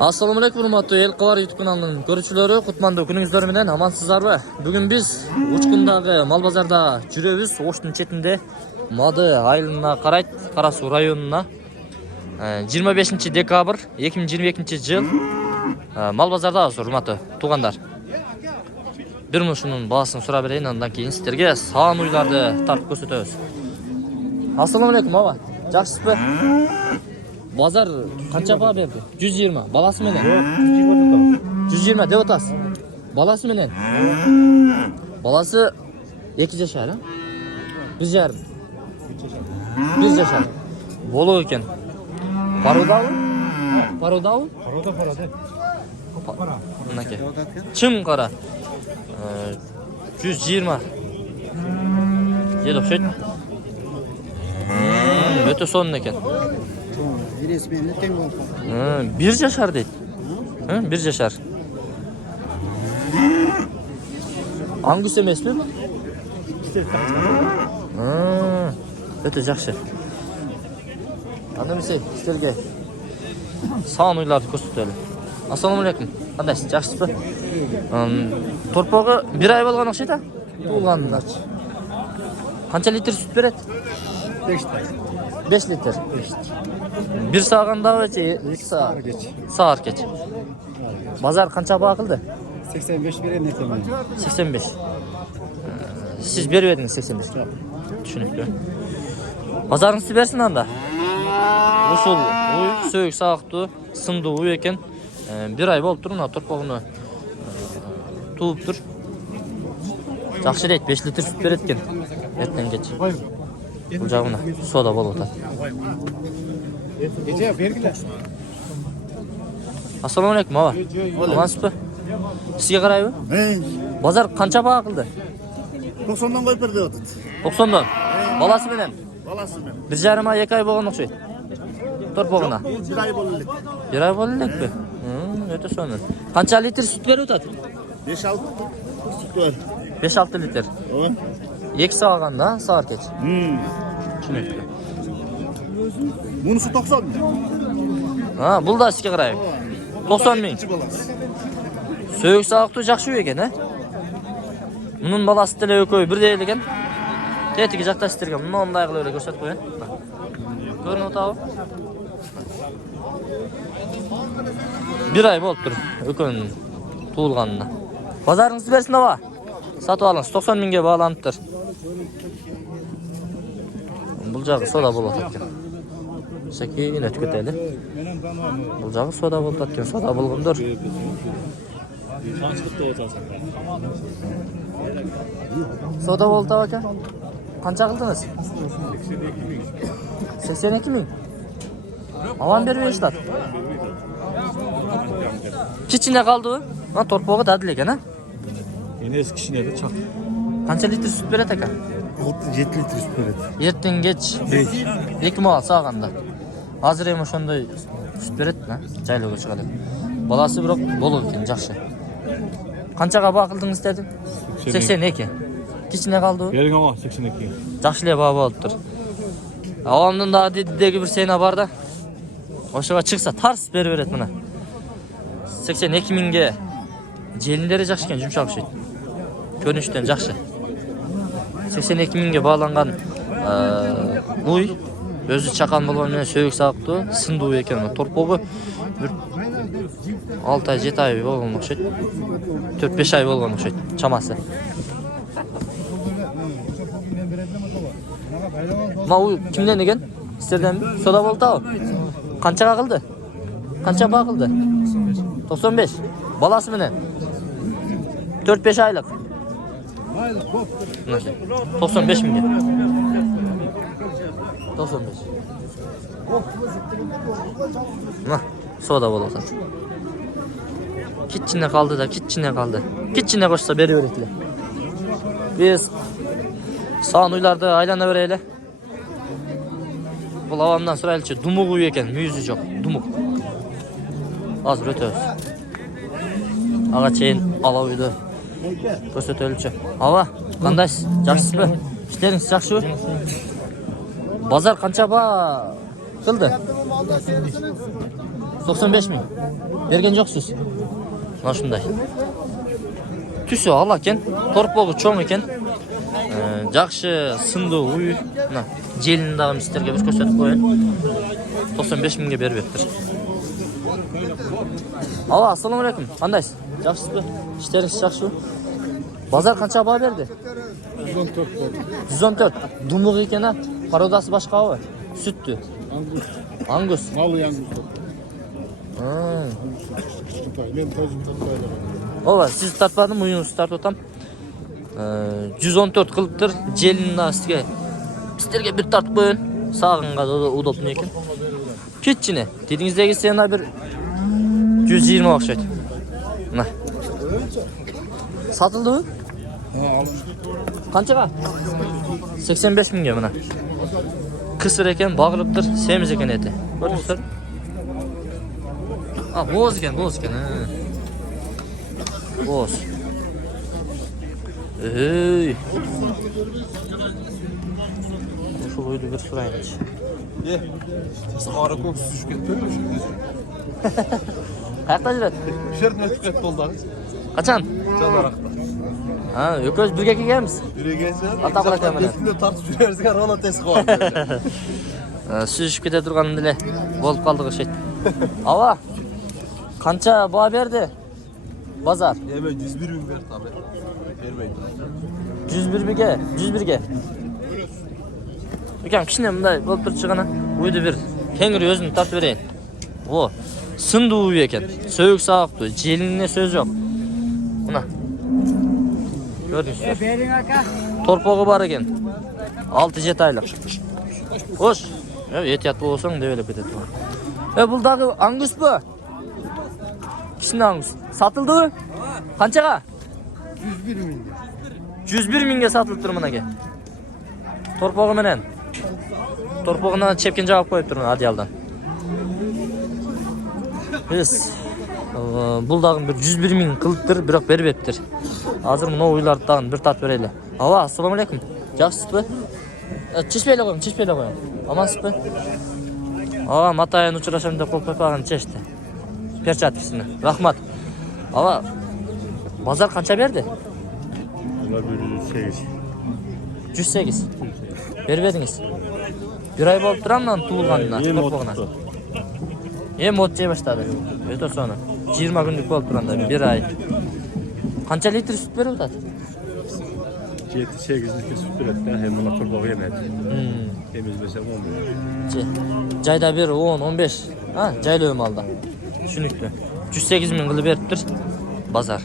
Assalamu alaykum hurmatly El Qavar YouTube kanalının görüşçülері, kutmanды күнүңүздөр менен амансыздарбы? Бүгүн биз Учкундагы мал базарда жүрөбүз. Оштун четинде Мады айылына карайт, Кара Суу районуна 25 декабрь 2022 жыл мал базардабыз, урматтуу туугандар. Бир мушунун баасын сурап берейин, андан кийин сиздерге саан уйларды тартып көрсөтөбүз. Assalamu alaykum aba. Жакшысызбы? Базар канча баа берди? 120. Баласы менен? 120 деп атасыз. Баласы менен? Баласы 2 жашар, а? 1 жарым. 1 жашар. Боло экен. Парудабы? Парудабы? Паруда. Мынакей. Чым кара. 120. Жер окшойт. Өтө сонун экен. Resmiyende teң болуп. 1 жашар дейт. 1 жашар. Аңгүс эмеспи? Өтө жакшы. Анда эмесе сиздерге саан уйларды көрсөтөлү. Assalamu alaykum. Кандайсыз? Жакшысызбы? Торпогу 1 ай болгон окшойт, а? Туулганына. Канча литр сүт берет? 5 литр. 5 литр. 1 сааганда же 2 саат? Саат кеч. Базар канча баа кылды? 85 берем этемен. 85. Siz берип едиңиз 85. Түшүнүктүү. Базарыңызды берсин анда. Ушул уй сөөк саактуу, сындуу уй экен. 1 ай болуптур, мына торпогуну тууптур. Жакшы дейт, 5 литр сүт берет экен. Эртең кеч. Бул жагына сода болуп атат. Gece vergiler. Assalamu alaykum aba. Амансызбы? Сизге карайбы? Базар канча баа кылды? 90'dan koyup berdi atат. 90'dan. Баласы менен? Balası men. 1 жарым ай 2 ай болгон окшойт. Торпогуна. 1 ay boldu. 1 ай болду элекпи? Өтө сонун. Канча литр сүт берип атат? 5-6 süt var. 5-6 литр. Evet. 2 сааганда саар кеч. Түшүнүктүү. Bunun 90 mı? Бул да сизге карайбы? 90 миң. Сөөк саактуу жакшы экен, а? Мунун баласы деле экөө бирдей экен. Тетиги жакта сиздерге мындай кылып эле көрсөтүп коеюн. Көрүнүп атабы? 1 ай болуптур экөөнүн туулганына. Базарыңызды берсин аба. Сатып алыңыз, 90 миңге бааланыптыр. Бул жагы сода болуп атат экен. Секин өткөтөлү. Бул жагы сода болуп атат экен, сода болгондор. Сода болуп атат экен. Канча кылдыңыз? 82 миң. Алан бербей жатат. Кичине калдыбы? Мына торпогу дадыл экен, а? Энес кичине да чак. Канча литр сүт берет экен? 6-7 litre süt verir. Эртең кеч 2 мал сааганда. Азыр эми ошондой сүт берет, жайлоого чыга элек. Баласы бирок болот экен, жакшы. Канчага баа кылдыңыз дедим? 82. Кичине калдыбы? Бериң ама 82. Жакшы эле баа болуптур. Авамдын дагы дидидеги бир сена бар да. Ошого чыкса тарс берип берет мына. 82 миңге желиндери жакшы экен, жумшак окшойт. Көрүнүштөн жакшы. 82 миңге бааланган уй өзү чакан болгон менен сөөк саактуу, сындуу экен. Торпогу 6 ай 7 ай болгон окшойт. 4-5 ай болгон окшойт чамасы. Ма уй кимден экен? Сиздерденби? Сода болуп атабы? Канчага кылды? Канча баа кылды? 95. Баласы менен 4-5 айлык. 95 миңге. 95. Мына сода болуп атат. Кичине калды да, кичине калды. Кичине кошсо бери берет эле. Биз саан уйларды айлана берели. Бул авамдан сурайлычы, думук уй экен, мүйүзү жок, думук. Азыр өтөбүз. Ага чейин ала уйду көрсөтөлүчү. Аба, кандайсыз? Жакшысызбы? Işleriniz жакшыбы? Базар канча баа кылды? 95 миң. Берген жоқсыз. Мына шундай. Түсі ала екен, торпоғы чоң екен. Жақшы сынды үй. Мына желіндағы містерге біз көрсетіп қойын. 95 мыңға беріп еттір. Ала, ассаламу алейкум. Қандайсыз? Жақсыз бі? Іштеріңіз жақсы бі? Базар қанша баға берді? 114 болды. 114. Думық екен, а? Пародасы башқа ау? Сүтті. Ангус. Малы ангус. Мен тоже тартпаймын. Ола, сіз тартпадым, үйіңізді тартып отам. 114 қылыптыр. Желінна сіздерге бір тартып қойын. Сағынға да удобны екен. Кетчіне. Дедіңіздегі сена бір 120 ақшайды. Мына. Сатылды ма? Қаншаға? 85 мыңға мына. Кысыр екен, бағырыптыр, семіз екен еті. Көрдіңіздер? Боз екен. Боз. Үй. Ошол ойды бір сұрайыншы. Сахара көк сүзіп кетті. Қаяқта жүреді? Жерден өтіп кетті болды. Қачан? Жанарақта. Өкөз бірге келгенбіз. Жүрегенше. Атақұла кәміне. Естінде тартып жүрерсіңер, оны тесіп қойды. Сүзіп кете тұрғанын біле. Болып қалдығы шет. Ава, қанша баға берді? Базар. Еме 101 мың берді abi. Бермейді. 101ге. Өкем, кішіне мұндай болып тұрды шығана. Ойды бір кеңірі өзін тартып берейін. Сынды үй екен. Сөйік сағықты. Желініне сөз жоқ. Мұна. Көрдіңіздер. Торпоғы бар екен. 6-7 айлық. Ош. Етят болсаң дөйлеп кетеді. Бұл дағы ангус бұ? Кішіне ангус. Сатылды? Қаншаға? 101 мың. 101 мыңға сатылып тұр мұнаге. Торпоғы менен. Торпоғынан чепкен жауап қойып тұрмын адиалдан. Бұл дағын бір 101 мың қылыптыр, бірақ бербептір. Азыр мұны ойларды дағын бір тат берейлі. Ава, ассаламу алейкум. Жақсыз бі? Чешпейлі қойым. Амансыз бі? Ава, матайын ұчырашам деп қол папағын чешті. Перчаткісіні. Рахмат. Ава, базар қанша берді? 108. Бербедіңіз. Bir ay болып тұрам мұнан туылғанына. От жей баштады. Өте соны. 20 күндік болып тұранда. Bir ay. Қанша литр сүт беріп отады? 7-8 litr süt üretti. Hem buna torbağı yemedi. Temizlesem olmuyor. Жайда бір 10-15. Жайлы малда. Шүнікті. 108 мың қылы беріп тұр. Базар.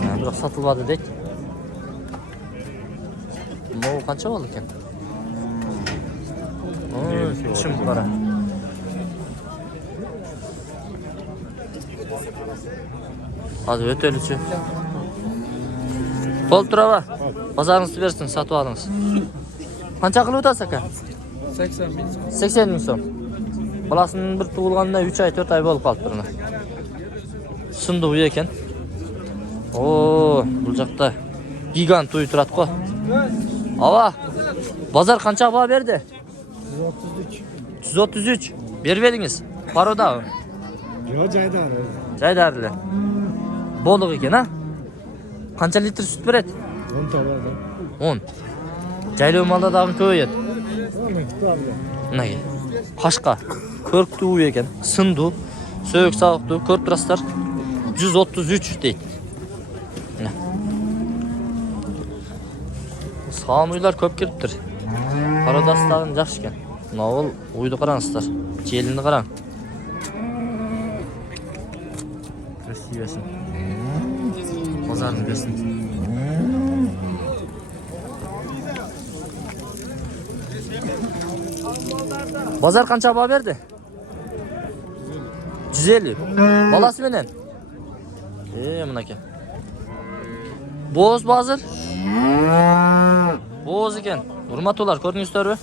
Бірақ сатылбады дейді. Бұл қанша болды екен? Шым қара. Азы өтеліші. Болып тұр аба. Базарыңызды берсін, сату алыңыз. Қанша қылы өтасы әке? 80 мың сом. Баласының бір туылғанына 3 ай 4 ай болып қалып тұрына. Сынды ұй екен. Бұл жақта гигант ұй тұрады қо. Ава, базар қанша баға берді? 133. Бербедіңіз. Парода. Жайдарлы. Болық екен, а? Қанша литр сүт береді? 10. Жайлы малда дағын көй еді. Мұнай. Қашқа. Көрікті ұй екен. Сынды. Сөйік сағықты. Көріп тұрастар. 133 дейді. Сағым ұйлар көп келіп тұр. Пародастағын жақшы екен. Ол ұйды қараңыздар. Желінді қараң. Красивесін. Базарын берсін. Базар қанша баға берді? 150. Баласы менен? Мұнаке. Боз базар? Боз екен. Урматулар, көрдіңіздер бе?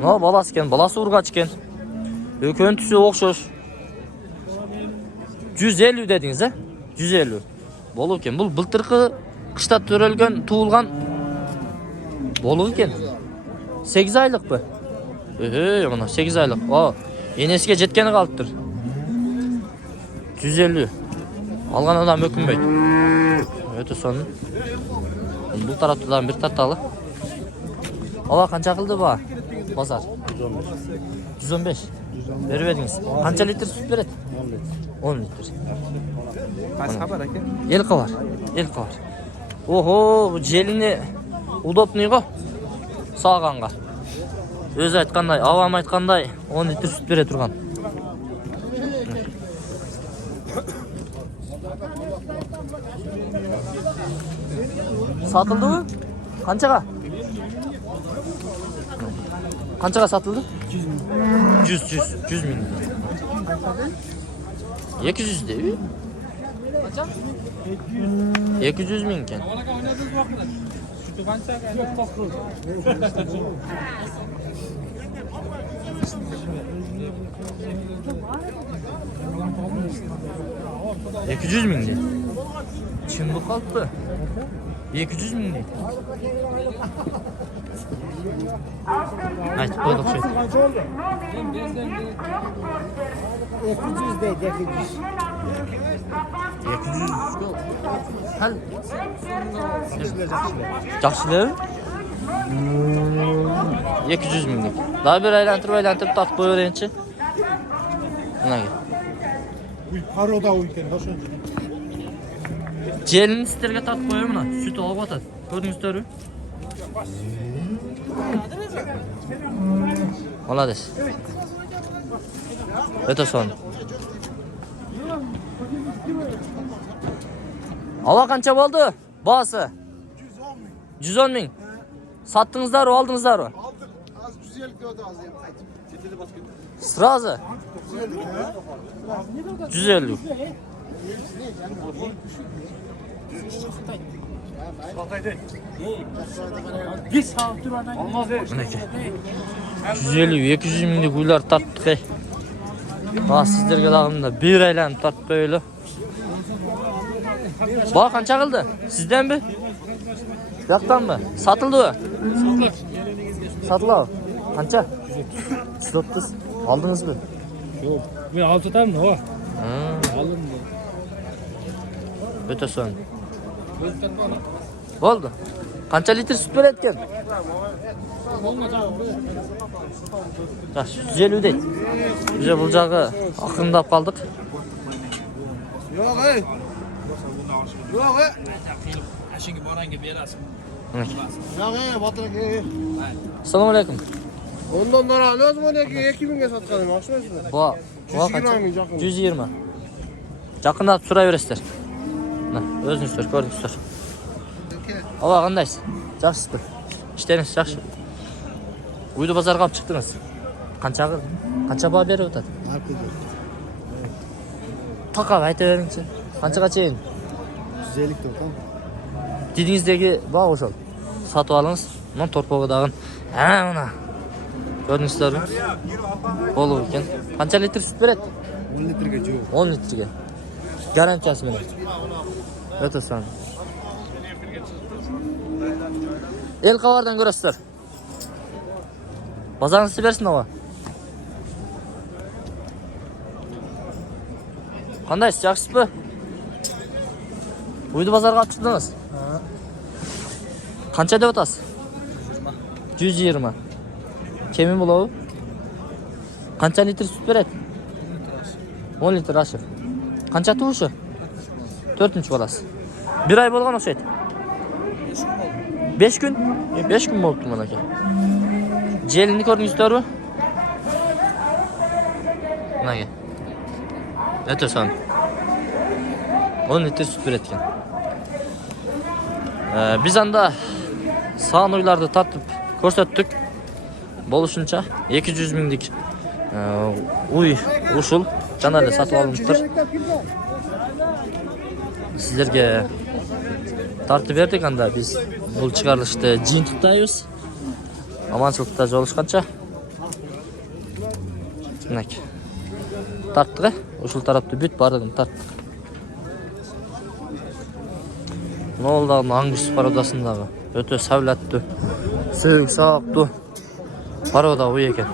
Баласы екен, баласы ұрғач екен. Өкөн түсі оқшош. 150 дедіңіз, 150. Болу екен. Бұл былтырқы қышта төрелген, туылған болу екен. 8 айлық бі? Мұна 8 айлық. Enesiga жеткени калыптыр. 150. Алган адам өкүнбөйт. Өтө сонун. Бул тарапта дагы бир тарталы. Ала канча кылды ба? Базар. 115. Бербедиңиз. Канча литр сүт берет? 10 литр. Başka var aka. Elka var. Elka var. Oho, bu jelini удобный го. Саганга. Өзү айткандай, авам айткандай 10 литр сүт бере турган. Satıldı mı? Kançaga? Kançaga satıldı? 100 bin. 200 değil mi? 200 bin iken. $200 bin değil. Şimdi kalktı. 200 bin değil. Haydi koyduk şey. 200 değil, 200. 200. Hal. Жақшылар. 200 binlik. Daha bir aylantirib tatib qo'yaverayinchi. Mana gel. Uy, paroda uyken, hoşun. Jelini sizlarga tatib qo'yaman mana. Süt olib o'tadi. Ko'rdingizlar-ku? Молодец. Это son. Ava qancha bo'ldi? Bahası. 110 bin. Sattınızlar mı, aldınızlar mı? Aldık, az 150 diyordu az yani. Sırası. 150. Mineki. 150, 200 binlik uylar tarttık ey. Bak sizlerge lağımda bir aylanıp tarttık öyle. Bak kança kıldı? Sizden mi? Yaktan mı? Satıldı mı? Satıldı mı? Kança? 130. Aldınız mı? Yok. Ben al tutarım da o. Alın mı? Öte son. Oldu. Kança litre süt ver etken? Ya 150 değil. Bize bulacağı akındap kaldık. Yok ey. Yok ey. Şimdi boranga berasın. Yok ey, batırak ey. Assalamu alaikum. Ondan sonra alıyoruz mu ne ki 2000'e satkalım, akşamısın. Bu 120 kança? mi, yakın? 120. Жақында сұра бересіздер. Мына, өзіңіздер көрдіңіздер. Ала қандайсыз? Жақсысыздар. Іштеріңіз жақсы. Uydu базарға алып шықтыңыз. Қанша баға беріп отады? Тақап айта беріңізші. Қаншаға чейін? 150 diyor, Дедіңіздегі баға ошол. Сатып алыңыз. Мына торпоғыдағын. Мына. Көрдіңіздер бе? Болу екен. Қанша литр сүт береді? 10 litrege çok. 10 litrege. Garantiyası benim. Öte sen. El kavardan görürsüzler. Bazarınızı versin ama. Qandaysız, yaxşısız mı? Uydu bazarga alып chiqdingiz? Qancha deb o'tasiz? 120. Kemin bo'lavi? Qancha litr sut beradi? 10 litr aşır. Qancha tug'ushi? 4-chi bolasi. 1 oy bo'lgan o'xshaydi. 5 kun? 5 kun bo'libdi mana aka. Jelini ko'rdingizlarmi? Mana aka. Öte son. 10 litr süt üretken. Biz anda sağın uylarda tartıp ko'rsatdik. Boluşuncha 200 minglik uy usul jana ele satып alınıptır. Sizlerge tartib berdik anda biz bul çıkarılışta jintықтайбыз. Аманшылықта жолыққанша. Мінекі. Тарттық, ушул тарапты бүт бардығын тарттық. Нолдағын аңгүс пародасындағы өте сәулетті, сөйік сауақты парода ой екен.